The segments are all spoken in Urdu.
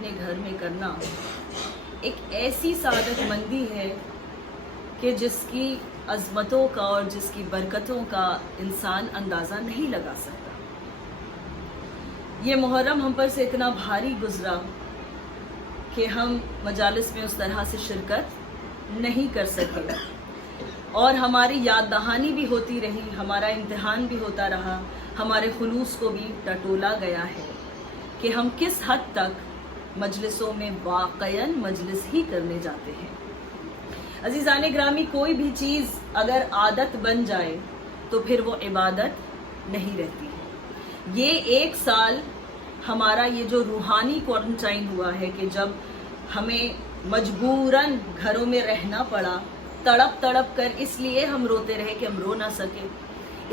اپنے گھر میں کرنا ایک ایسی سعادت مندی ہے کہ جس کی عظمتوں کا اور جس کی برکتوں کا انسان اندازہ نہیں لگا سکتا۔ یہ محرم ہم پر سے اتنا بھاری گزرا کہ ہم مجالس میں اس طرح سے شرکت نہیں کر سکے، اور ہماری یاد دہانی بھی ہوتی رہی، ہمارا امتحان بھی ہوتا رہا، ہمارے خلوص کو بھی ٹٹولا گیا ہے کہ ہم کس حد تک مجلسوں میں واقعاً مجلس ہی کرنے جاتے ہیں۔ عزیزان گرامی، کوئی بھی چیز اگر عادت بن جائے تو پھر وہ عبادت نہیں رہتی ہے۔ یہ ایک سال ہمارا یہ جو روحانی کوارنٹائن ہوا ہے کہ جب ہمیں مجبوراً گھروں میں رہنا پڑا، تڑپ تڑپ کر، اس لیے ہم روتے رہے کہ ہم رو نہ سکے،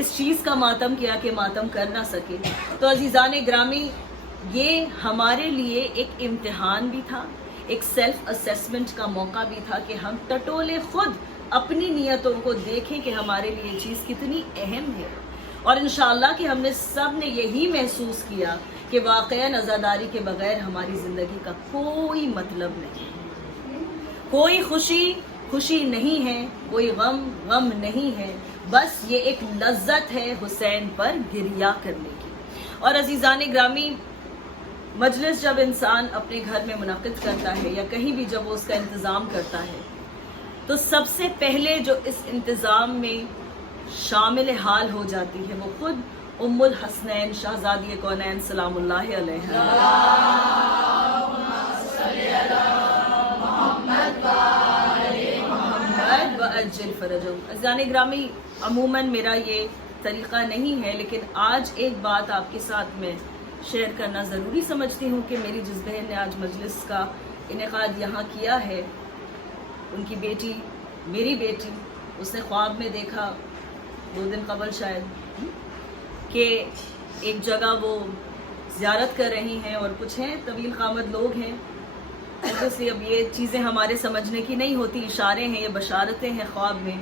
اس چیز کا ماتم کیا کہ ماتم کر نہ سکے۔ تو عزیزان گرامی، یہ ہمارے لیے ایک امتحان بھی تھا، ایک سیلف اسیسمنٹ کا موقع بھی تھا کہ ہم ٹٹولے خود اپنی نیتوں کو دیکھیں کہ ہمارے لیے یہ چیز کتنی اہم ہے، اور انشاءاللہ کہ ہم نے سب نے یہی محسوس کیا کہ واقعاً عزاداری کے بغیر ہماری زندگی کا کوئی مطلب نہیں ہے، کوئی خوشی خوشی نہیں ہے، کوئی غم غم نہیں ہے، بس یہ ایک لذت ہے حسین پر گریہ کرنے کی۔ اور عزیزان گرامی، مجلس جب انسان اپنے گھر میں منعقد کرتا ہے یا کہیں بھی جب وہ اس کا انتظام کرتا ہے تو سب سے پہلے جو اس انتظام میں شامل حال ہو جاتی ہے وہ خود ام الحسنین شہزادی کونین سلام اللہ علیہ وعجل فرجہم۔ عزیزان گرامی، عموماً میرا یہ طریقہ نہیں ہے، لیکن آج ایک بات آپ کے ساتھ میں شیئر کرنا ضروری سمجھتی ہوں کہ میری جس بہن نے آج مجلس کا انعقاد یہاں کیا ہے، ان کی بیٹی، میری بیٹی، اس نے خواب میں دیکھا 2 دن قبل شاید کہ ایک جگہ وہ زیارت کر رہی ہیں اور کچھ ہیں طویل قامت لوگ ہیں، اس لیے اب یہ چیزیں ہمارے سمجھنے کی نہیں ہوتی، اشارے ہیں، یہ بشارتیں ہیں خواب میں،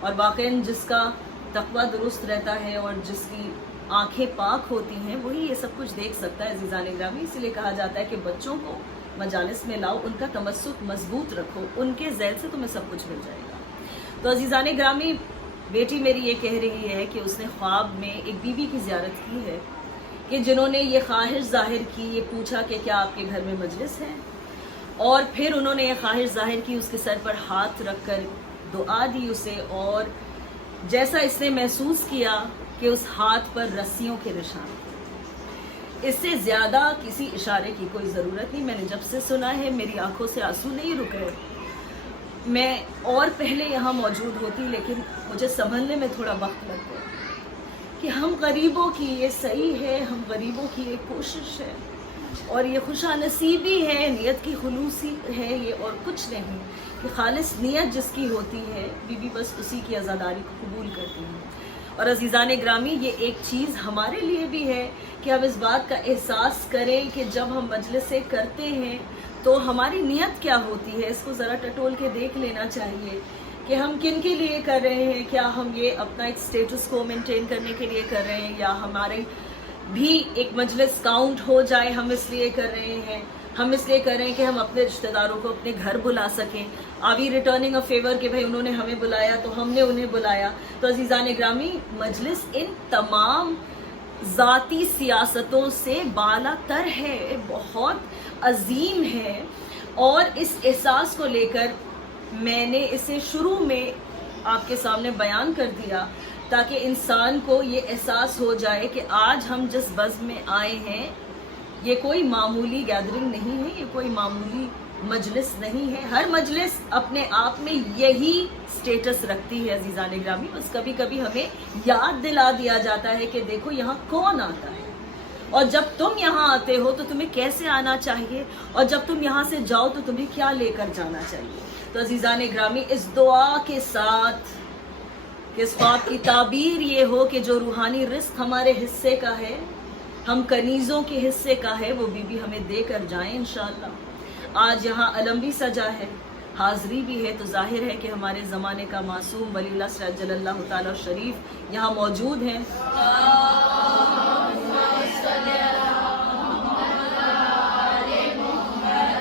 اور واقعاً جس کا تقویٰ درست رہتا ہے اور جس کی آنکھیں پاک ہوتی ہیں وہی یہ سب کچھ دیکھ سکتا ہے۔ عزیزان گرامی، اس لیے کہا جاتا ہے کہ بچوں کو مجالس میں لاؤ، ان کا تمسک مضبوط رکھو، ان کے ذیل سے تمہیں سب کچھ مل جائے گا۔ تو عزیزان گرامی، بیٹی میری یہ کہہ رہی ہے کہ اس نے خواب میں ایک بی بی کی زیارت کی ہے کہ جنہوں نے یہ خواہش ظاہر کی، یہ پوچھا کہ کیا آپ کے گھر میں مجلس ہے، اور پھر انہوں نے یہ خواہش ظاہر کی، اس کے سر پر ہاتھ رکھ کر دعا دی اسے، اور جیسا اس نے محسوس کیا کہ اس ہاتھ پر رسیوں کے نشان، اس سے زیادہ کسی اشارے کی کوئی ضرورت نہیں۔ میں نے جب سے سنا ہے میری آنکھوں سے آنسو نہیں رک رہے، میں اور پہلے یہاں موجود ہوتی، لیکن مجھے سنبھلنے میں تھوڑا وقت لگ گیا کہ ہم غریبوں کی یہ صحیح ہے، ہم غریبوں کی یہ کوشش ہے، اور یہ خوشا نصیبی ہے، نیت کی خلوصی ہے یہ، اور کچھ نہیں، کہ خالص نیت جس کی ہوتی ہے بی بی بس اسی کی عزاداری کو قبول کرتی ہے۔ اور عزیزان گرامی، یہ ایک چیز ہمارے لیے بھی ہے کہ ہم اس بات کا احساس کریں کہ جب ہم مجلسیں کرتے ہیں تو ہماری نیت کیا ہوتی ہے، اس کو ذرا ٹٹول کے دیکھ لینا چاہیے کہ ہم کن کے لیے کر رہے ہیں۔ کیا ہم یہ اپنا ایک سٹیٹس کو مینٹین کرنے کے لیے کر رہے ہیں، یا ہمارے بھی ایک مجلس کاؤنٹ ہو جائے ہم اس لیے کر رہے ہیں، ہم اس لیے کر رہے ہیں کہ ہم اپنے رشتہ داروں کو اپنے گھر بلا سکیں، آوی ریٹرننگ اے فیور کہ بھائی انہوں نے ہمیں بلایا تو ہم نے انہیں بلایا۔ تو عزیزان گرامی، مجلس ان تمام ذاتی سیاستوں سے بالا تر ہے، بہت عظیم ہے، اور اس احساس کو لے کر میں نے اسے شروع میں آپ کے سامنے بیان کر دیا تاکہ انسان کو یہ احساس ہو جائے کہ آج ہم جس بزم میں آئے ہیں یہ کوئی معمولی گیدرنگ نہیں ہے، یہ کوئی معمولی مجلس نہیں ہے۔ ہر مجلس اپنے آپ میں یہی سٹیٹس رکھتی ہے عزیزان گرامی، بس کبھی کبھی ہمیں یاد دلا دیا جاتا ہے کہ دیکھو یہاں کون آتا ہے، اور جب تم یہاں آتے ہو تو تمہیں کیسے آنا چاہیے، اور جب تم یہاں سے جاؤ تو تمہیں کیا لے کر جانا چاہیے۔ تو عزیزان گرامی، اس دعا کے ساتھ کہ اس بات کی تعبیر یہ ہو کہ جو روحانی رزق ہمارے حصے کا ہے، ہم کنیزوں کے حصے کا ہے، وہ بی بی ہمیں دے کر جائیں انشاءاللہ۔ آج یہاں علم بھی سجا ہے، حاضری بھی ہے، تو ظاہر ہے کہ ہمارے زمانے کا معصوم ولی اللہ سجل اللہ تعالی شریف یہاں موجود ہیں۔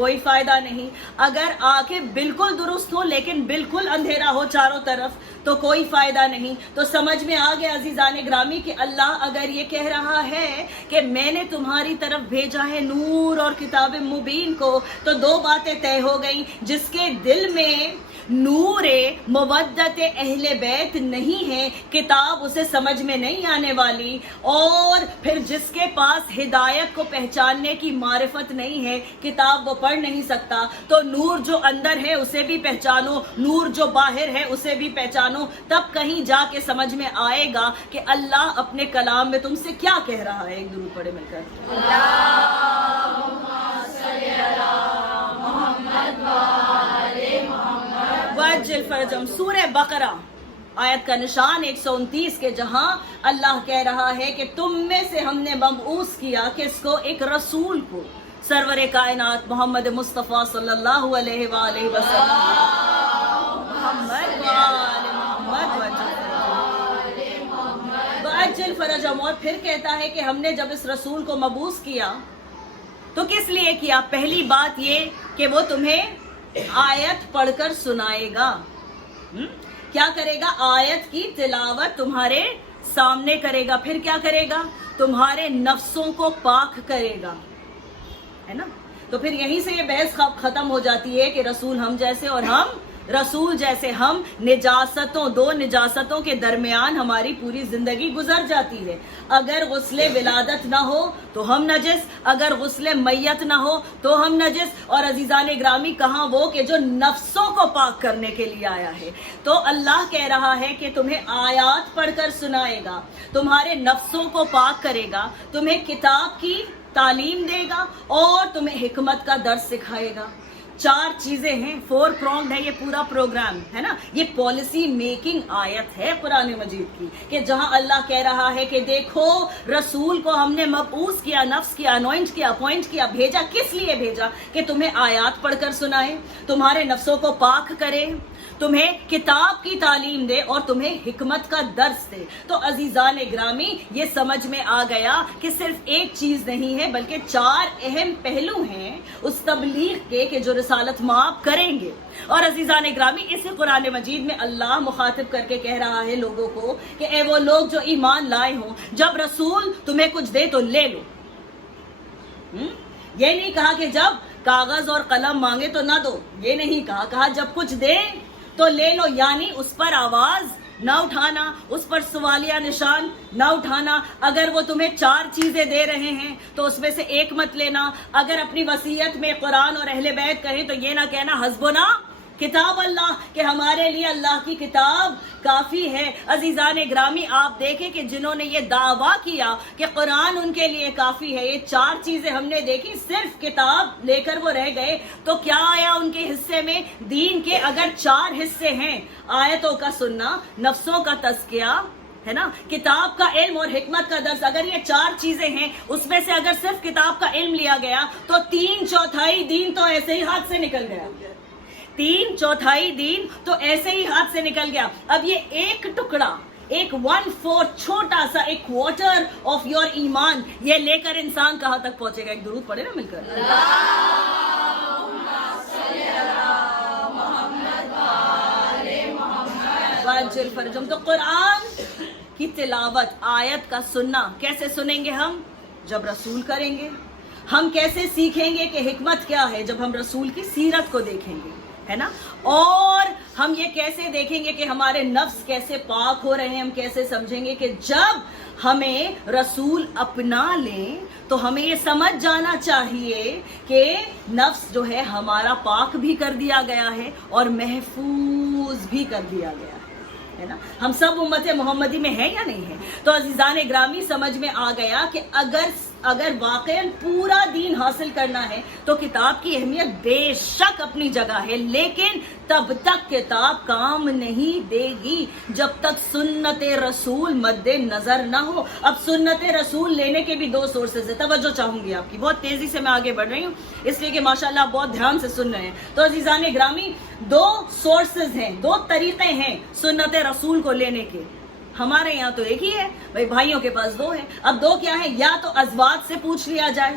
کوئی فائدہ نہیں. اگر آنکھیں بالکل درست ہو لیکن بالکل اندھیرا ہو چاروں طرف تو کوئی فائدہ نہیں. تو سمجھ میں آ گیا عزیزان گرامی کہ اللہ اگر یہ کہہ رہا ہے کہ میں نے تمہاری طرف بھیجا ہے نور اور کتاب مبین کو، تو دو باتیں طے ہو گئیں. جس کے دل میں نور مودت اہل بیت نہیں ہے، کتاب اسے سمجھ میں نہیں آنے والی. اور پھر جس کے پاس ہدایت کو پہچاننے کی معرفت نہیں ہے، کتاب وہ پڑھ نہیں سکتا. تو نور جو اندر ہے اسے بھی پہچانو، نور جو باہر ہے اسے بھی پہچانو، تب کہیں جا کے سمجھ میں آئے گا کہ اللہ اپنے کلام میں تم سے کیا کہہ رہا ہے. ایک درود پڑھے مل کر. وجل فرجم. سورہ بقرہ آیت کا نشان 129 کے جہاں اللہ کہہ رہا ہے کہ تم میں سے ہم نے مبعوث کیا کس کو؟ ایک رسول کو، سرور کائنات محمد مصطفیٰ صلی اللہ علیہ وآلہ وسلم. محمد وجل فرجم. اور پھر کہتا ہے کہ ہم نے جب اس رسول کو مبعوث کیا تو کس لیے کیا؟ پہلی بات یہ کہ وہ تمہیں آیت پڑھ کر سنائے گا. کیا کرے گا؟ آیت کی تلاوت تمہارے سامنے کرے گا. پھر کیا کرے گا؟ تمہارے نفسوں کو پاک کرے گا، ہے نا. تو پھر یہیں سے یہ بحث ختم ہو جاتی ہے کہ رسول ہم جیسے اور ہم رسول جیسے. ہم نجاستوں، دو نجاستوں کے درمیان ہماری پوری زندگی گزر جاتی ہے. اگر غسل ولادت نہ ہو تو ہم نجس، اگر غسل میت نہ ہو تو ہم نجس. اور عزیزان گرامی کہاں وہ کہ جو نفسوں کو پاک کرنے کے لیے آیا ہے. تو اللہ کہہ رہا ہے کہ تمہیں آیات پڑھ کر سنائے گا، تمہارے نفسوں کو پاک کرے گا، تمہیں کتاب کی تعلیم دے گا اور تمہیں حکمت کا درس سکھائے گا. چار چیزیں ہیں، 4 pronged ہے یہ پورا پروگرام، ہے نا. یہ پالیسی میکنگ آیت ہے قرآن مجید کی کہ جہاں اللہ کہہ رہا ہے کہ دیکھو رسول کو ہم نے مبعوث کیا، نفس کیا، انوائنٹ کیا، اپوائنٹ کیا، بھیجا. کس لیے بھیجا؟ کہ تمہیں آیات پڑھ کر سنائے، تمہارے نفسوں کو پاک کرے، تمہیں کتاب کی تعلیم دے اور تمہیں حکمت کا درس دے. تو عزیزان گرامی یہ سمجھ میں آ گیا کہ صرف ایک چیز نہیں ہے بلکہ 4 اہم پہلو ہیں اس تبلیغ کے کہ جو رسالت مآب کریں گے. اور عزیزان گرامی اسی قرآن مجید میں اللہ مخاطب کر کے کہہ رہا ہے لوگوں کو کہ اے وہ لوگ جو ایمان لائے ہوں، جب رسول تمہیں کچھ دے تو لے لو. یہ نہیں کہا کہ جب کاغذ اور قلم مانگے تو نہ دو، یہ نہیں کہا. کہا جب کچھ دے تو لے لو. یعنی اس پر آواز نہ اٹھانا، اس پر سوالیہ نشان نہ اٹھانا. اگر وہ تمہیں 4 چیزیں دے رہے ہیں تو اس میں سے ایک مت لینا. اگر اپنی وصیت میں قرآن اور اہل بیت کہیں تو یہ نہ کہنا حسبنا کتاب اللہ، کہ ہمارے لیے اللہ کی کتاب کافی ہے. عزیزان گرامی آپ دیکھیں کہ جنہوں نے یہ دعویٰ کیا کہ قرآن ان کے لیے کافی ہے، یہ 4 چیزیں ہم نے دیکھی، صرف کتاب لے کر وہ رہ گئے. تو کیا آیا ان کے حصے میں؟ دین کے اگر 4 حصے ہیں، آیتوں کا سننا، نفسوں کا تزکیہ، ہے نا، کتاب کا علم اور حکمت کا درس، اگر یہ 4 چیزیں ہیں اس میں سے اگر صرف کتاب کا علم لیا گیا تو 3/4 دین تو ایسے ہی ہاتھ سے نکل گیا. 3/4 دین تو ایسے ہی ہاتھ سے نکل گیا. اب یہ ایک ٹکڑا، ایک 1/4 چھوٹا سا ایک کوارٹر آف یور ایمان، یہ لے کر انسان کہاں تک پہنچے گا؟ ایک درود پڑھے نا مل کر. وجل فرجم. تو قرآن کی تلاوت، آیت کا سننا کیسے سنیں گے ہم؟ جب رسول کریں گے. ہم کیسے سیکھیں گے کہ حکمت کیا ہے؟ جب ہم رسول کی سیرت کو دیکھیں گے، ہے نا. اور ہم یہ کیسے دیکھیں گے کہ ہمارے نفس کیسے پاک ہو رہے ہیں؟ ہم کیسے سمجھیں گے کہ جب ہمیں رسول اپنا لیں تو ہمیں یہ سمجھ جانا چاہیے کہ نفس جو ہے ہمارا پاک بھی کر دیا گیا ہے اور محفوظ بھی کر دیا گیا ہے نا. ہم سب امت محمدی میں ہیں یا نہیں ہیں؟ تو عزیزان گرامی سمجھ میں آ گیا کہ اگر واقعاً پورا دین حاصل کرنا ہے تو کتاب کی اہمیت بے شک اپنی جگہ ہے، لیکن تب تک کتاب کام نہیں دے گی جب تک سنت رسول مد نظر نہ ہو. اب سنت رسول لینے کے بھی 2 سورسز ہیں. توجہ چاہوں گی آپ کی، بہت تیزی سے میں آگے بڑھ رہی ہوں اس لیے کہ ماشاءاللہ آپ بہت دھیان سے سن رہے ہیں. تو عزیزان گرامی 2 سورسز ہیں، 2 طریقے ہیں سنت رسول کو لینے کے. ہمارے یہاں تو ایک ہی ہے بھائی، بھائیوں کے پاس 2 ہیں. اب 2 کیا ہے؟ یا تو ازواج سے پوچھ لیا جائے،